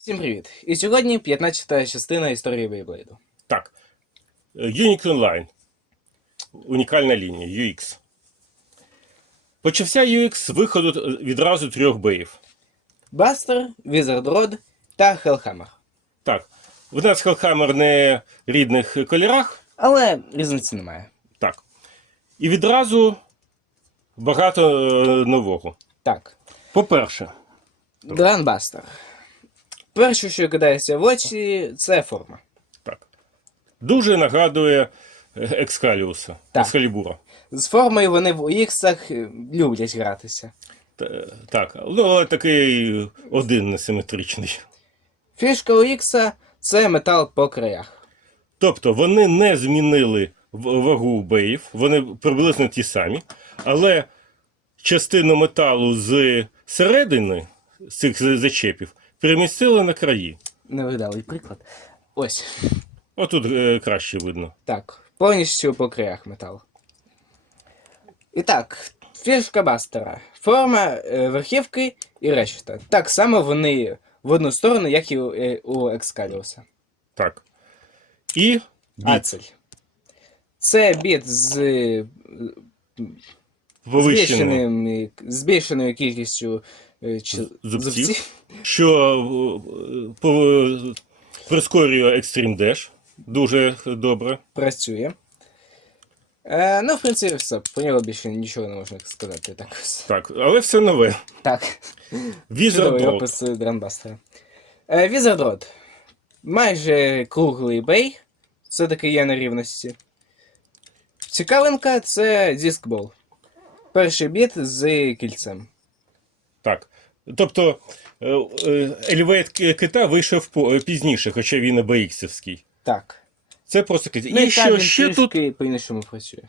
Всім привіт! І сьогодні 15-та частина історії Бейблейду. Так. Unix Online. Унікальна лінія UX. Почався UX з виходу відразу трьох беїв. Бастер, Wizard Rod та Hellhammer. Так. В нас Hellhammer не рідних кольорах. Але різниці немає. Так. І відразу багато е, нового. Так. По-перше, Дранбастер. Перше, що кидається в очі, це форма. так. Дуже нагадує е, Екскаліуса. Екскалібура. З формою вони в UX люблять гратися. Та- Так. Ну, але такий один несиметричний. Фішка UX це метал по краях. Тобто вони не змінили в- вагу беїв, вони приблизно ті самі, але частину металу з середини з цих за- зачепів перемістили на краї. Невидалий приклад. Ось. Отут е, краще видно. Так. Повністю по краях метал. І так, фішка бастера. Форма е, верхівки і решта. Так само вони в одну сторону, як і у, е, у Екскаліуса. Так. І біт Ацель. Це біт з е, повищений, збільшеним, збільшеною кількістю чи- Зубців. що е, прискорює Extreme Dash. Дуже добре. Працює. Е, ну, в принципі, все. По нього більше нічого не можна сказати. Так, Так, але все нове. так. Чудовий опис. Е, Майже круглий бей. Все-таки є на рівності. Цікавинка це дискбол. Перший біт з кільцем. Так. Тобто Елівейт кита вийшов е, пізніше, хоча він і. Так. Це просто кит. Ну, І що ще тут по-іншому працює.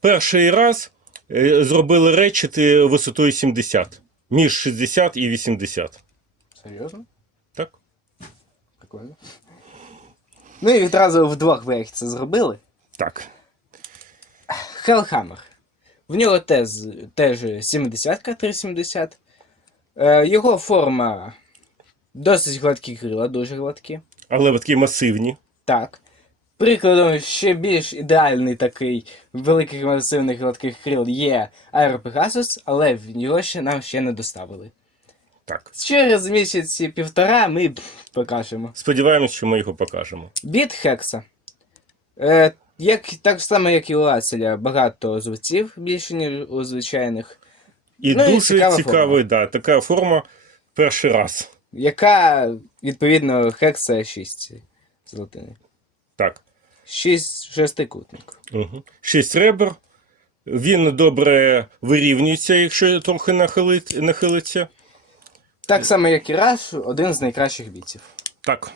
перший раз е, зробили речити висотою 70, між 60 і 80. Серйозно? Так? Прикольно. Ну і відразу в двох беях це зробили. Так. Hellhammer. В нього теж, теж 70-ка, 370. Е, його форма досить гладкі крила, дуже гладкі. Але такі масивні. Так. Прикладом ще більш ідеальний такий великих масивних гладких крил є Aero але в нього ще нам ще не доставили. Так. Через місяці півтора ми покажемо. Сподіваємось, що ми його покажемо. Біт Хекса. Е, як, так само, як і у Ацеля, багато зубців більше, ніж у звичайних, І Ну, і дуже цікава цікавий, форма. да, така форма перший раз. яка, відповідно, Хекса 6 золотини. Так. 6 шестикутник. Угу. Шість ребер. Він добре вирівнюється, якщо трохи нахилить, нахилиться. Так само, як і Раш, один з найкращих бійців. Так.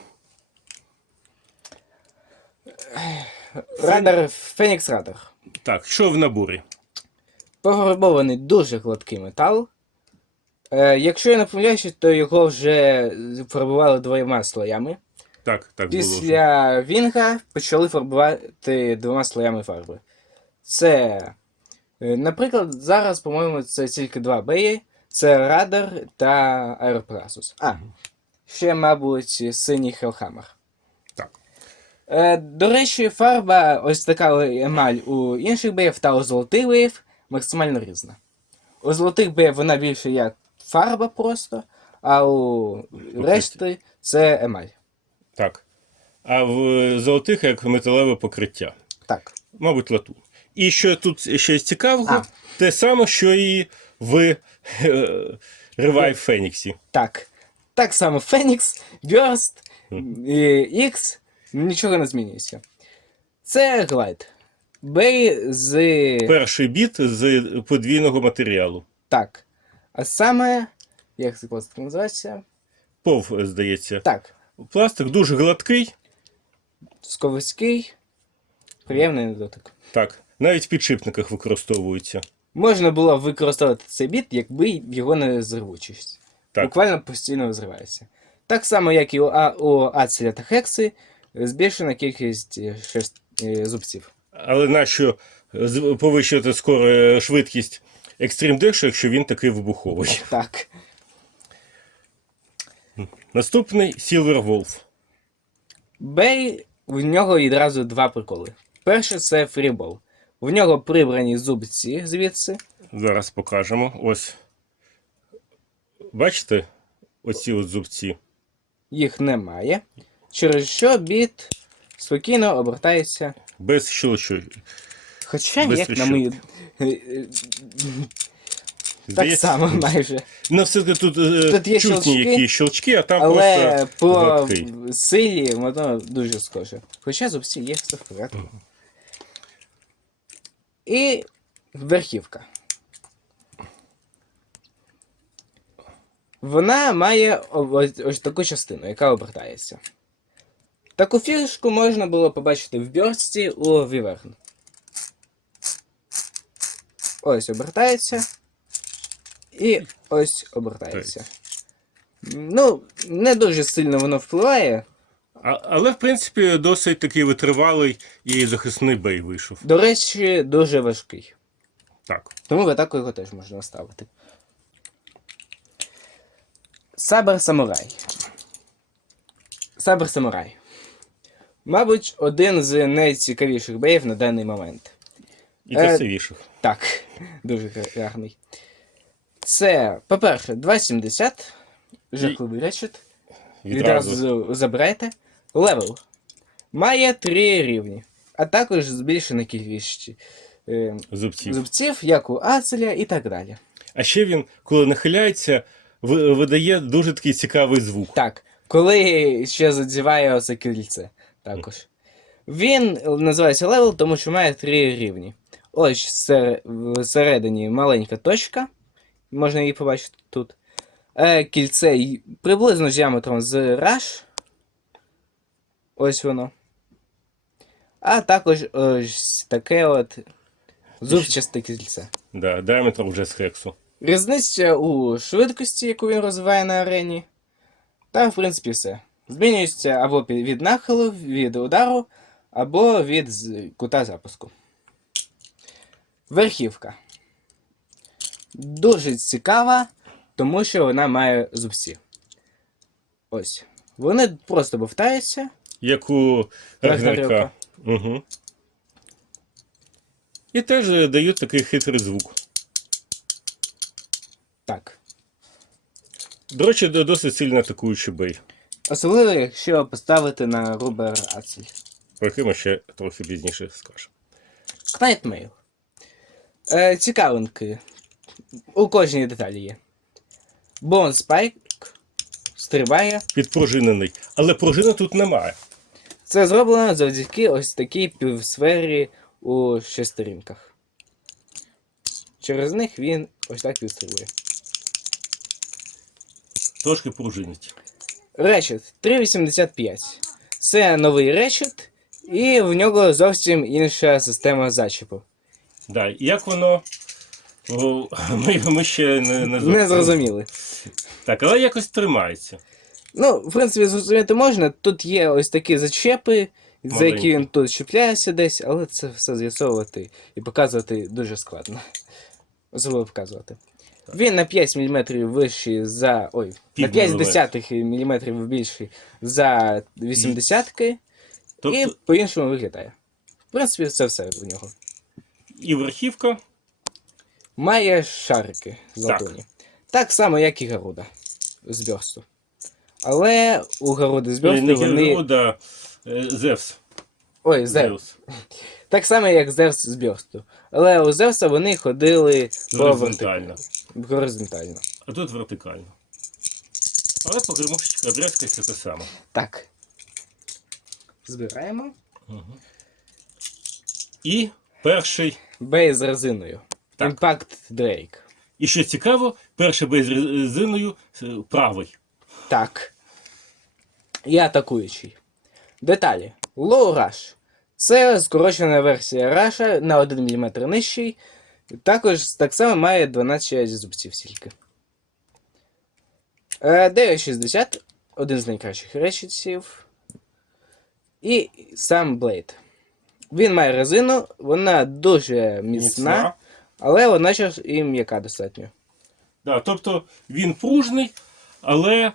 Радар Фенікс Радар. Так, що в наборі? Пофарбований дуже гладкий метал. Е, якщо я не помиляюся, то його вже фарбували двома слоями. Так, так було. Після Вінга почали фарбувати двома слоями фарби. Це, е, наприклад, зараз, по-моєму, це тільки два беї. Це Радар та Аеропрасус. А, ще, мабуть, синій Хелхаммер. Так. Е, до речі, фарба ось така емаль у інших беїв та у золотих беїв максимально різна. У золотих беїв вона більше як фарба просто, а у решти це емаль. Так. А в золотих як металеве покриття. Так. Мабуть, лату. І що тут ще цікавого, А. те саме, що і в е, Revive Феніксі. Так. Так само Фенікс, Бьорст, і X, нічого не змінюється. Це глайд. Бей з. Перший біт з подвійного матеріалу. Так. А саме. Як це пластик називається? Пов, здається. Так. Пластик дуже гладкий. Сковицький. Приємний надоток. Так. Навіть в підшипниках використовується. Можна було використовувати цей біт, якби його не зривучість. Так. Буквально постійно розривається. Так само, як і у, Ацеля та Хекси, збільшена кількість е, шест... е, зубців. Але нащо повищувати скоро е, швидкість Extreme Dash, якщо він такий вибуховий? Так. Наступний Silver Wolf. Бей, в нього відразу два приколи. Перше це фрібол. В нього прибрані зубці звідси. Зараз покажемо. Ось. Бачите? Оці от зубці. Їх немає. Через що біт спокійно обертається. Без щелчу. Хоча, Без як на тріщот. мою. Так Здається, само майже. Ну, все-таки тут, е, Тут є чутні щелчки, які щелчки, а там Але просто по гладкий. силі воно дуже схоже. Хоча зубці є все в порядку. І верхівка. Вона має о- ось, ось таку частину, яка обертається. Таку фішку можна було побачити в бьорсті у Віверн. Ось обертається. І ось обертається. Ну, не дуже сильно воно впливає. А, але, в принципі, досить такий витривалий і захисний бей вийшов. До речі, дуже важкий. Так. Тому в атаку його теж можна ставити. Сабер Самурай. Сабер Самурай. Мабуть, один з найцікавіших боїв на даний момент. І Е, красивіших. Так, дуже гарний. Це, по-перше, 2,70. Жахливий речет. Відразу. Відразу забирайте. Левел. Має три рівні, а також збільшена кількість е, Зубців. зубців, як у Ацеля і так далі. А ще він, коли нахиляється, видає дуже такий цікавий звук. Так, коли ще задіває оце кільце також. Він називається левел, тому що має три рівні. Ось сер- всередині маленька точка. Можна її побачити тут. Е, кільце приблизно з діаметром з Rush. Ось воно. А також ось таке от зубчасте кільце. Да, діаметр вже з хексу. Різниця у швидкості, яку він розвиває на арені. Та, в принципі, все. Змінюється або від нахилу, від удару, або від кута запуску. Верхівка. Дуже цікава, тому що вона має зубці. Ось. Вони просто бовтаються. Як у. Рагнарка. Угу. І теж дають такий хитрий звук. Так. До речі, досить сильно атакуючий бей, Особливо, якщо поставити на Рубер Ацель. про який ми ще трохи пізніше скажемо. Knightmail. Е, цікавинки. У кожній деталі є. Бон Спайк стрибає. Підпружинений. Але пружини тут немає. Це зроблено завдяки ось такій півсфері у шестерінках. Через них він ось так підстрибує. Трошки пружинить. Речет 3.85. Це новий речет, і в нього зовсім інша система зачіпу. Да, і як воно. О, ми, ми ще не, не, Не зрозуміли. Так, але якось тримається. Ну, в принципі, зрозуміти можна. Тут є ось такі зачепи, за які він тут чіпляється десь, але це все з'ясовувати і показувати дуже складно. Особливо показувати. Він на 5 мм вищий за. Ой, на Пів 5 десятих мм більший за 80 і Тобто по-іншому виглядає. В принципі, це все в нього. і верхівка, Має шарики золотоні. Так. само, як і Гаруда з бьорсту. Але у Гаруди з бьорсту вони. Геруда, е, Зевс. Ой, Зевс. Так само, як Зевс з бьорсту. Але у Зевса вони ходили Горизонтально. горизонтально. А тут вертикально. Але погремушечка це те саме. Так. Збираємо. І перший. Бей з резиною. Так. Імпакт Дрейк. І що цікаво, перший бей з резиною е, правий. Так. І атакуючий. Деталі. Low Rush. Це скорочена версія Раша на 1 мм нижчий. Також так само має 12 зубців тільки. Е, 960 один з найкращих речиців. І сам Блейд. Він має резину, вона дуже міцна, але водночас і м'яка достатньо. Да, тобто він пружний, але е,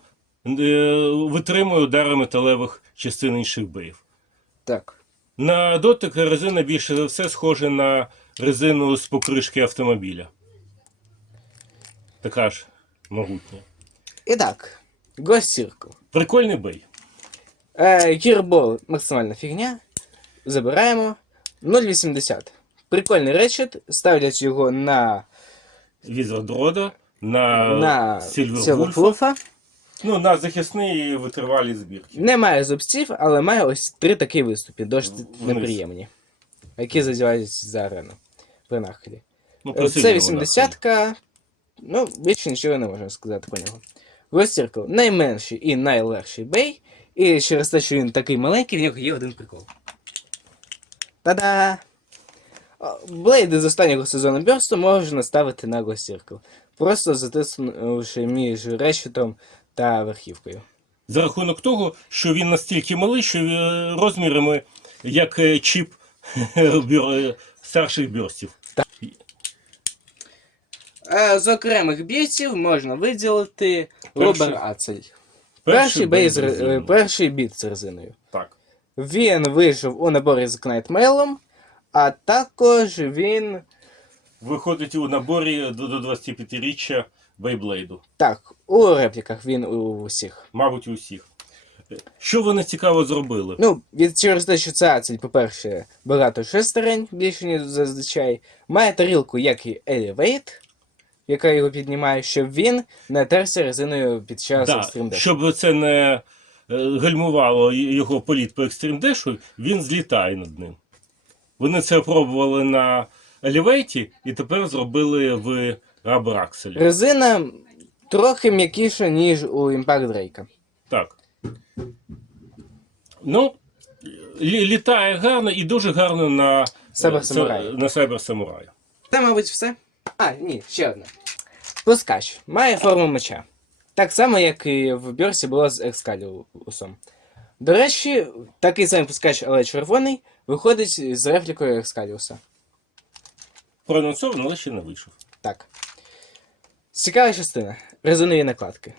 витримує удари металевих частин інших беїв. Так. На дотик резина більше за все схожа на резину з покришки автомобіля. Така ж могутня. І так, Ghost Прикольний бей. Е, Гірбол максимальна фігня. Забираємо. 0,80. Прикольний речет. Ставлять його на, Візердрода, на, на Сільвервульфа. Ну, на захисний і витривалі збірки. Немає зубців, але має ось три такі виступи, досить Вниз. неприємні. Які задівають за арену при нахилі. Ну, Це вона 80 ка Ну, більше нічого не можна сказати про нього. Ghost найменший і найлегший бей. І через те, що він такий маленький, в нього є один прикол. Та-да! Блейди з останнього сезону Бёрсту можна ставити на Ghost Просто затиснувши між решетом та верхівкою. За рахунок того, що він настільки малий, що е, розмірами як е, чіп е, старших бюрстів. З окремих бійців можна виділити Перший- Робер Ацель. Перший, бей з, ре- е, перший біт з резиною. Так. Він вийшов у наборі з Knightmail, а також він. Виходить у наборі до, до 25-річчя Бейблейду. Так, у репліках він у усіх. Мабуть, у всіх. Е, Що вони цікаво зробили? Ну, від через те, що це Ацель, по-перше, багато шестерень, більше, ніж зазвичай. Має тарілку, як і Elevate, яка його піднімає, щоб він не терся резиною під час Да, Dash. щоб це не е, гальмувало його політ по екстрімдешу, він злітає над ним. Вони це пробували на елевейті і тепер зробили в Axle. Резина трохи м'якіша, ніж у Impact Drake. Так. Ну, лі- літає гарно і дуже гарно на Cyber е, Samurai. на Cyber Samurai. Це, мабуть, все. А, ні, ще одне. Пускач має форму меча. Так само, як і в Бьорсі було з Екскаліусом. До речі, такий самий пускач, але червоний, виходить з реплікою Екскаліуса. Проанонсовано, але ще не вийшов. Так. Цікава частина. Резинові накладки.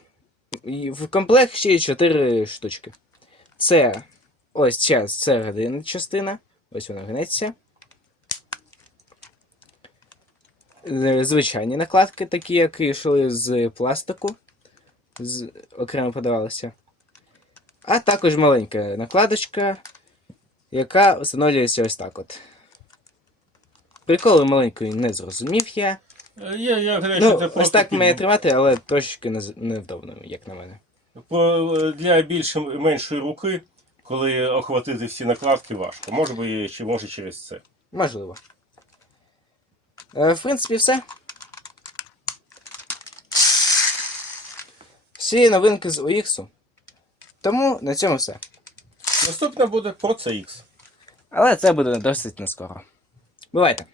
І В комплект є 4 штучки. Це ось ця середина частина. Ось вона гнеться. Е, Звичайні накладки, такі, як йшли з пластику. З... Окремо подавалися. А також маленька накладочка, яка встановлюється ось так от. Приколи маленької не зрозумів я. Е, Я, я гадаю, що Ну, це ось просто так має тримати, але трошечки нез- невдобно, як на мене. по- для більш меншої руки, коли охватити всі накладки, важко. Може би, чи може через це. Можливо. Е, в принципі, все. Всі новинки з UX. Тому на цьому все. Наступне буде про CX. Але це буде досить не скоро. Бувайте!